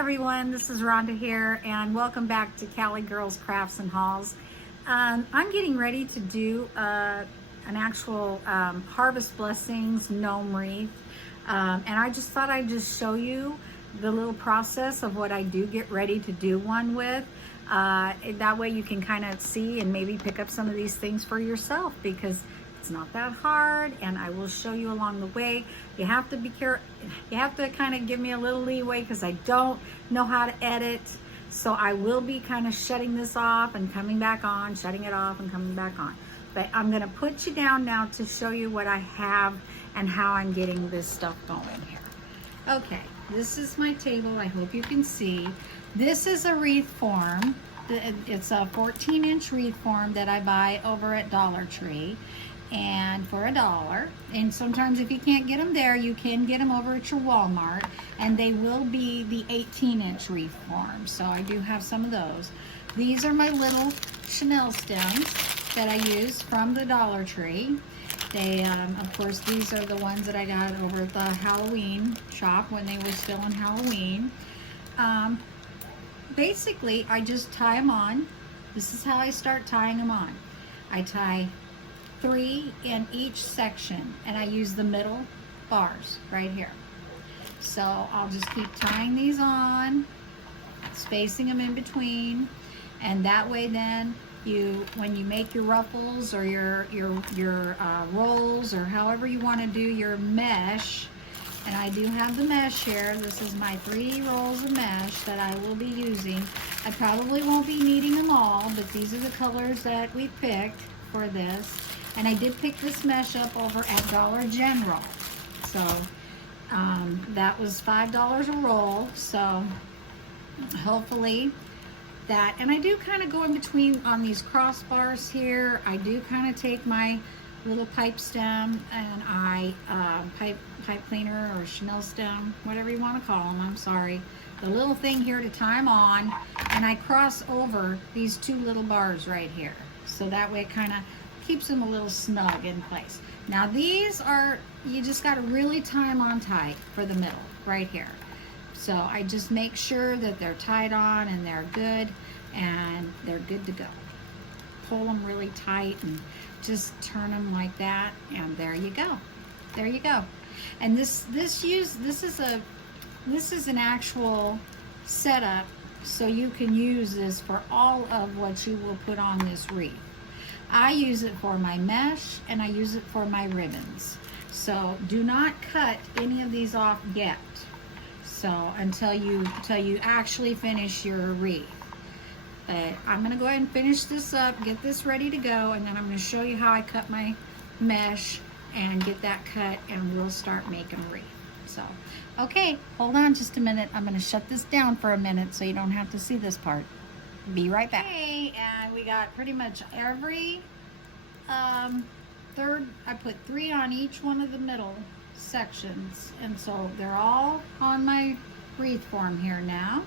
everyone, this is Rhonda here, and welcome back to Cali Girls Crafts and Hauls. I'm getting ready to do an actual Harvest Blessings gnome wreath, and I just thought I'd just show you the little process of what I do get ready to do one with. That way you can kind of see and maybe pick up some of these things for yourself, because it's not that hard, and I will show you along the way. You have to be careful. You have to kind of give me a little leeway because I don't know how to edit. So I will be kind of shutting this off and coming back on, shutting it off and coming back on. But I'm going to put you down now to show you what I have and how I'm getting this stuff going here. Okay, this is my table. I hope you can see. This is a wreath form. It's a 14-inch wreath form that I buy over at Dollar Tree, and for $1. And sometimes if you can't get them there, you can get them over at your Walmart, and they will be the 18-inch wreath form. So I do have some of those. These are my little chenille stems that I use from the Dollar Tree. They, of course, these are the ones that I got over at the Halloween shop when they were still in Halloween. Basically, I just tie them on. This is how I start tying them on. I tie 3 in each section, and I use the middle bars right here. So I'll just keep tying these on, spacing them in between, and that way then when you make your ruffles or your rolls, or however you want to do your mesh. And I do have the mesh here. This is my 3 rolls of mesh that I will be using. I probably won't be needing them all, but these are the colors that we picked for this. And I did pick this mesh up over at Dollar General. So that was $5 a roll. So hopefully that, and I do kind of go in between on these crossbars here. I do kind of take my little pipe stem and I pipe cleaner or chenille stem, whatever you want to call them, I'm sorry, the little thing here to tie them on, and I cross over these 2 little bars right here, so that way it kind of keeps them a little snug in place. Now these are, you just got to really tie them on tight for the middle right here. So I just make sure that they're tied on and they're good to go. Pull them really tight and just turn them like that, and there you go. There you go. And this is an actual setup, so you can use this for all of what you will put on this wreath. I use it for my mesh, and I use it for my ribbons. So do not cut any of these off yet. So until you actually finish your wreath. But I'm going to go ahead and finish this up, get this ready to go, and then I'm going to show you how I cut my mesh and get that cut, and we'll start making a wreath. So, okay, hold on just a minute. I'm going to shut this down for a minute so you don't have to see this part. Be right back. Okay, and we got pretty much every third. I put 3 on each one of the middle sections, and so they're all on my wreath form here now.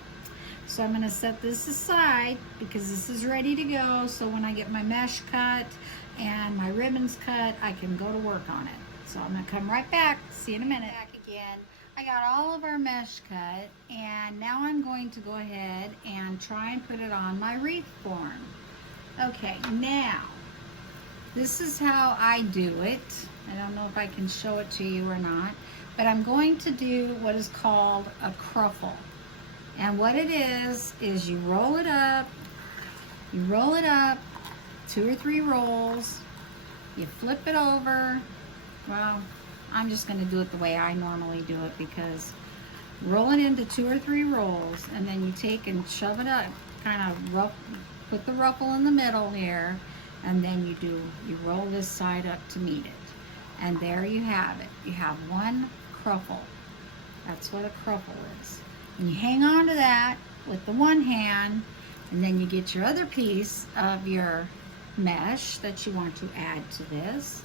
So I'm going to set this aside because this is ready to go, so when I get my mesh cut and my ribbons cut, I can go to work on it. So I'm going to come right back. See you in a minute. Back again. I got all of our mesh cut, and now I'm going to go ahead and try and put it on my wreath form. Okay, now this is how I do it. I don't know if I can show it to you or not, but I'm going to do what is called a cruffle. And what it is you roll it up, 2 or 3 rolls, you flip it over. Well, I'm just going to do it the way I normally do it, because roll it into 2 or 3 rolls, and then you take and shove it up, kind of put the ruffle in the middle here, and then you roll this side up to meet it. And there you have it. You have one cruffle. That's what a cruffle is. And you hang on to that with the one hand, and then you get your other piece of your mesh that you want to add to this,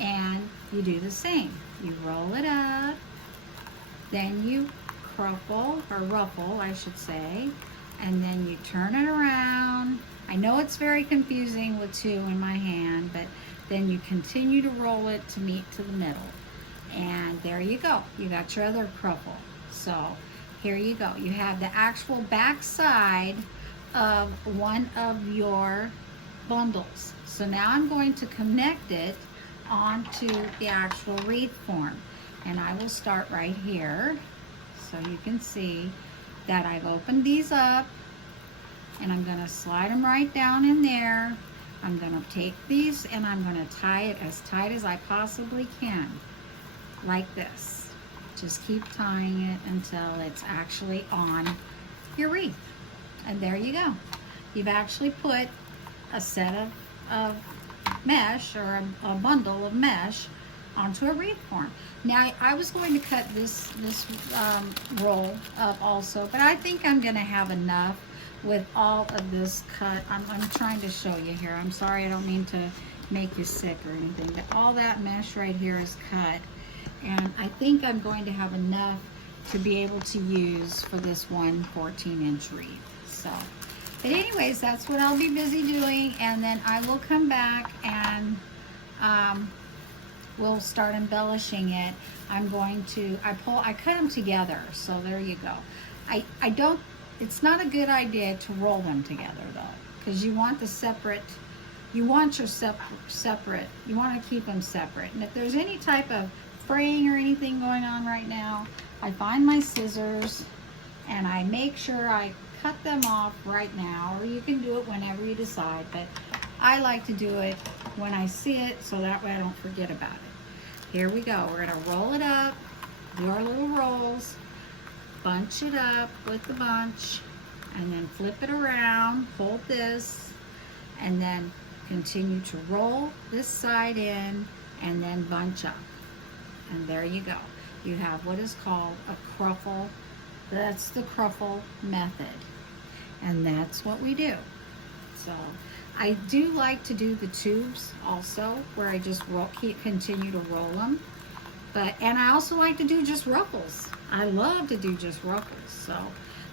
and you do the same. You roll it up, then you ruffle, I should say, and then you turn it around. I know it's very confusing with 2 in my hand, but then you continue to roll it to meet to the middle. And there you go. You got your other cruffle. So here you go. You have the actual back side of one of your bundles. So now I'm going to connect it onto the actual wreath form. And I will start right here. So you can see that I've opened these up, and I'm going to slide them right down in there. I'm going to take these and I'm going to tie it as tight as I possibly can, like this. Just keep tying it until it's actually on your wreath. And there you go. You've actually put a set of mesh, or a bundle of mesh, onto a wreath form. Now I was going to cut this roll up also, but I think I'm going to have enough with all of this cut. I'm trying to show you here. I'm sorry, I don't mean to make you sick or anything, but all that mesh right here is cut, and I think I'm going to have enough to be able to use for this one 14-inch wreath. So, but anyways, that's what I'll be busy doing, and then I will come back and we'll start embellishing it. I'm going to, I cut them together, so there you go. I don't, it's not a good idea to roll them together though, because you want the separate, you want your separate, you want to keep them separate. And if there's any type of fraying or anything going on right now, I find my scissors and I make sure I cut them off right now, or you can do it whenever you decide, but I like to do it when I see it, so that way I don't forget about it. Here we go. We're going to roll it up, do our little rolls, bunch it up with the bunch, and then flip it around, hold this, and then continue to roll this side in, and then bunch up. And there you go. You have what is called a cruffle. That's the cruffle method. And that's what we do. So I do like to do the tubes also, where I just continue to roll them. And I also like to do just ruffles. I love to do just ruffles. So,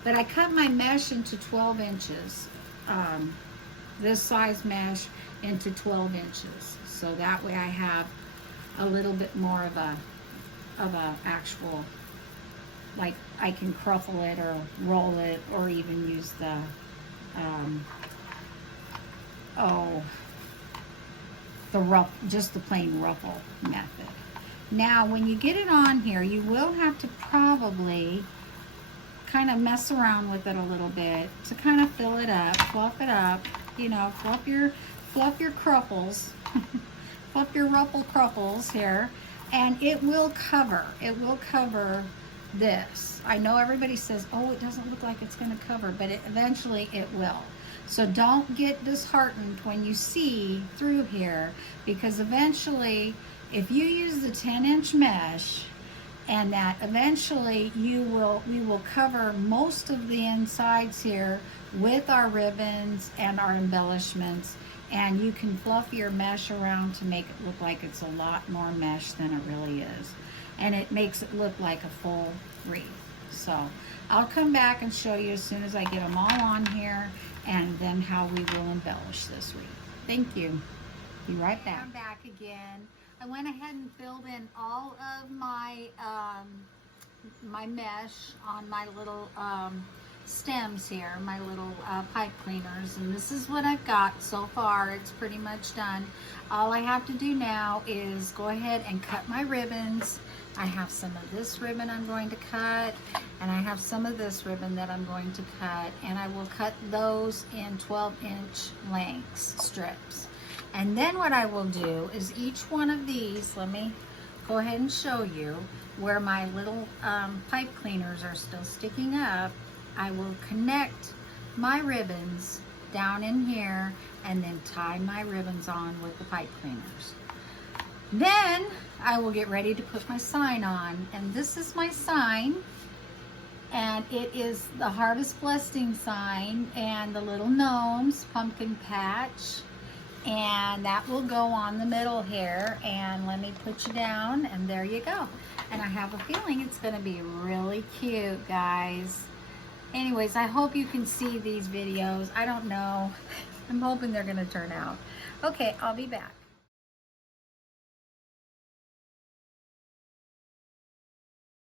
but I cut my mesh into 12 inches. This size mesh into 12 inches. So that way I have a little bit more of a actual, like I can cruffle it or roll it, or even use the just the plain ruffle method. Now when you get it on here, you will have to probably kind of mess around with it a little bit to kind of fill it up, fluff it up, you know, fluff your cruffles, fluff your ruffle cruffles here, and it will cover this. I know everybody says, oh, it doesn't look like it's going to cover, but eventually it will. So don't get disheartened when you see through here, because eventually, if you use the 10-inch mesh, and that eventually we will cover most of the insides here with our ribbons and our embellishments, and you can fluff your mesh around to make it look like it's a lot more mesh than it really is. And it makes it look like a full wreath. So I'll come back and show you as soon as I get them all on here, and then how we will embellish this wreath. Thank you. Be right back. I'm back again. I went ahead and filled in all of my my mesh on my little stems here, my little pipe cleaners, and this is what I've got so far. It's pretty much done. All I have to do now is go ahead and cut my ribbons. I have some of this ribbon I'm going to cut, and I have some of this ribbon that I'm going to cut, and I will cut those in 12-inch lengths, strips. And then what I will do is each one of these, let me go ahead and show you where my little pipe cleaners are still sticking up. I will connect my ribbons down in here and then tie my ribbons on with the pipe cleaners. Then I will get ready to put my sign on, and this is my sign, and it is the Harvest Blessing sign and the little gnomes pumpkin patch, and that will go on the middle here. And let me put you down, and there you go. And I have a feeling it's going to be really cute, guys. Anyways, I hope you can see these videos. I don't know. I'm hoping they're going to turn out. Okay, I'll be back.